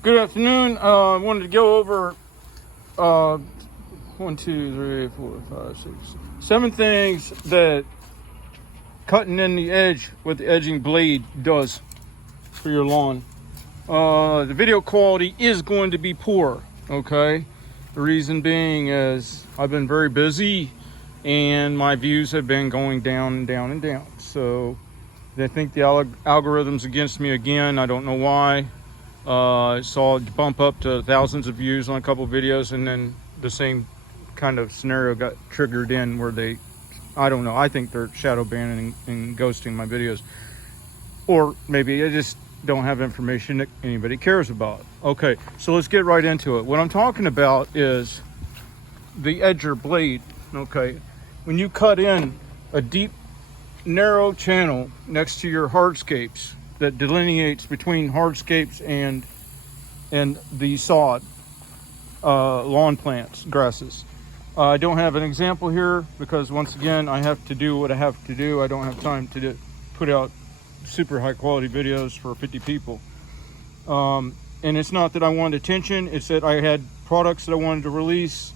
Good afternoon. I wanted to go over uh, 7 things that cutting in the edge with the edging blade does for your lawn. The video quality is going to be poor, okay? The reason being is I've been very busy and my views have been going down and down and down. So they think the algorithm's against me again. I don't know why. I saw it bump up to thousands of views on a couple of videos, and then the same kind of scenario got triggered in where they, I don't know, I think they're shadow banning and ghosting my videos. Or maybe I just don't have information that anybody cares about. Okay, so let's get right into it. What I'm talking about is the edger blade. Okay, when you cut in a deep, narrow channel next to your hardscapes that delineates between hardscapes and the sod, lawn plants, grasses. I don't have an example here because once again I have to do what I have to do. I don't have time to put out super high quality videos for 50 people. And it's not that I wanted attention, it's that I had products that I wanted to release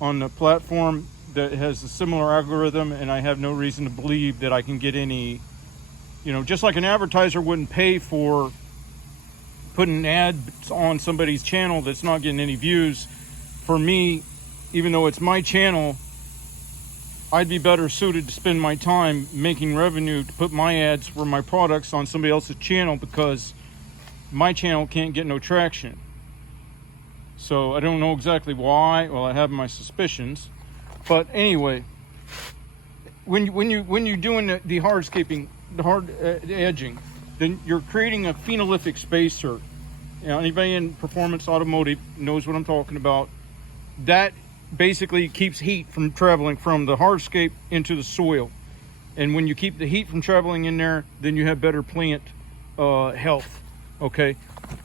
on the platform that has a similar algorithm, and I have no reason to believe that I can get any, just like an advertiser wouldn't pay for putting ads on somebody's channel that's not getting any views. For me, even though it's my channel, I'd be better suited to spend my time making revenue to put my ads for my products on somebody else's channel, because my channel can't get no traction. So I don't know exactly why. Well, I have my suspicions, but anyway, when you're doing the hardscaping, the hard edging, then you're creating a phenolithic spacer. Anybody in performance automotive knows what I'm talking about. That basically keeps heat from traveling from the hardscape into the soil. And when you keep the heat from traveling in there, then you have better plant health. Okay,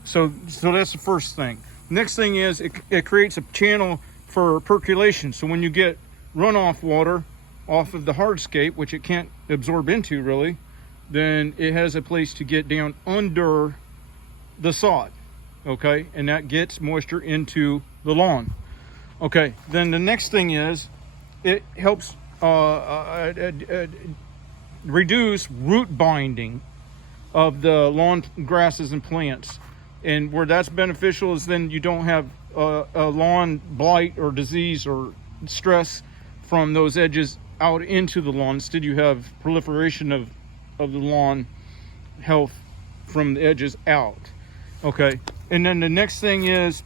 so that's the first thing. Next thing is it creates a channel for percolation. So when you get runoff water off of the hardscape, which it can't absorb into really, then it has a place to get down under the sod, okay? And that gets moisture into the lawn. Okay, then the next thing is it helps reduce root binding of the lawn grasses and plants. And where that's beneficial is then you don't have a lawn blight or disease or stress from those edges out into the lawn. Instead, you have proliferation of the lawn health from the edges out. Okay, and then the next thing is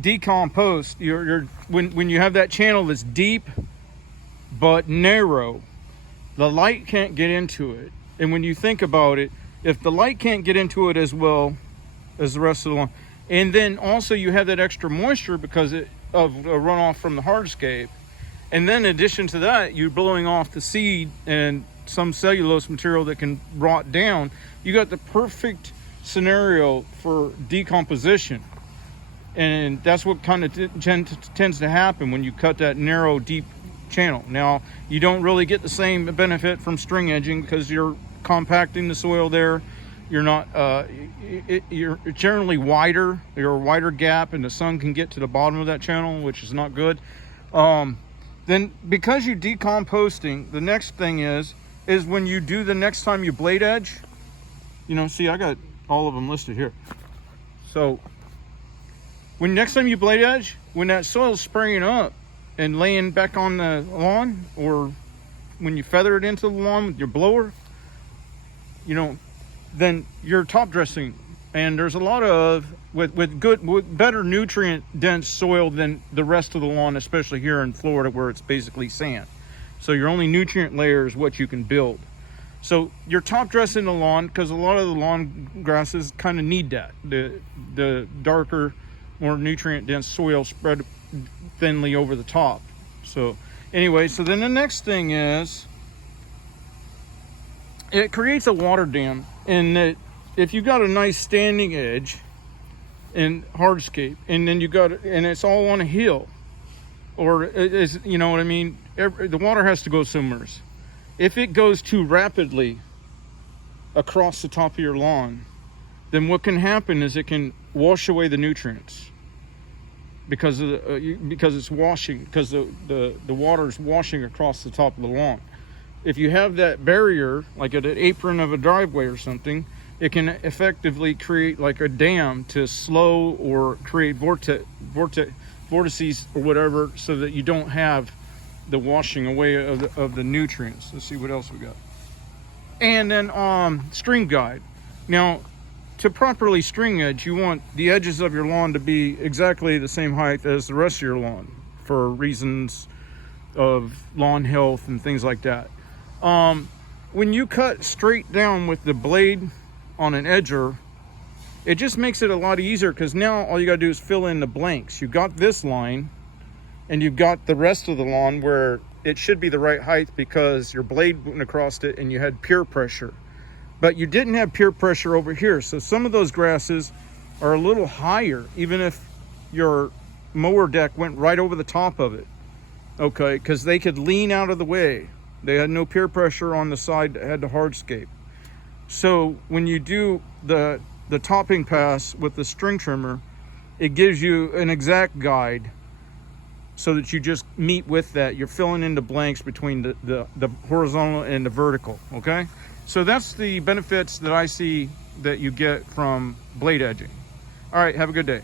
decompost. When you have that channel that's deep but narrow, the light can't get into it. And when you think about it, if the light can't get into it as well as the rest of the lawn, and then also you have that extra moisture because of a runoff from the hardscape, and then in addition to that, you're blowing off the seed and some cellulose material that can rot down, you got the perfect scenario for decomposition. And that's what kind of tends to happen when you cut that narrow, deep channel. Now, you don't really get the same benefit from string edging because you're compacting the soil there. You're not, you're generally wider. You're a wider gap, and the sun can get to the bottom of that channel, which is not good. Then because you're decomposting, the next thing is when you do the next time you blade edge, see, I got all of them listed here. So when next time you blade edge, when that soil's spraying up and laying back on the lawn, or when you feather it into the lawn with your blower, then you're top dressing. And there's a lot of with better nutrient dense soil than the rest of the lawn, especially here in Florida where it's basically sand. So your only nutrient layer is what you can build. So you're top dressing the lawn because a lot of the lawn grasses kind of need that. The darker, more nutrient dense soil spread thinly over the top. So anyway, so then the next thing is it creates a water dam, and that if you got a nice standing edge and hardscape, and then and it's all on a hill, or it's, what I mean, the water has to go somewhere. If it goes too rapidly across the top of your lawn, then what can happen is it can wash away the nutrients because of because it's washing, because the water is washing across the top of the lawn. If you have that barrier, like at an apron of a driveway or something, it can effectively create like a dam to slow or create vortices or whatever, so that you don't have the washing away of the nutrients. Let's see what else we got. And then string guide. Now, to properly string edge, you want the edges of your lawn to be exactly the same height as the rest of your lawn for reasons of lawn health and things like that. When you cut straight down with the blade on an edger, it just makes it a lot easier, because now all you got to do is fill in the blanks. You've got this line and you've got the rest of the lawn where it should be the right height because your blade went across it and you had pure pressure. But you didn't have pure pressure over here. So some of those grasses are a little higher, even if your mower deck went right over the top of it. Okay, because they could lean out of the way. They had no pure pressure on the side that had the hardscape. So when you do the topping pass with the string trimmer, it gives you an exact guide so that you just meet with that. You're filling in the blanks between the horizontal and the vertical, okay? So that's the benefits that I see that you get from blade edging. All right, have a good day.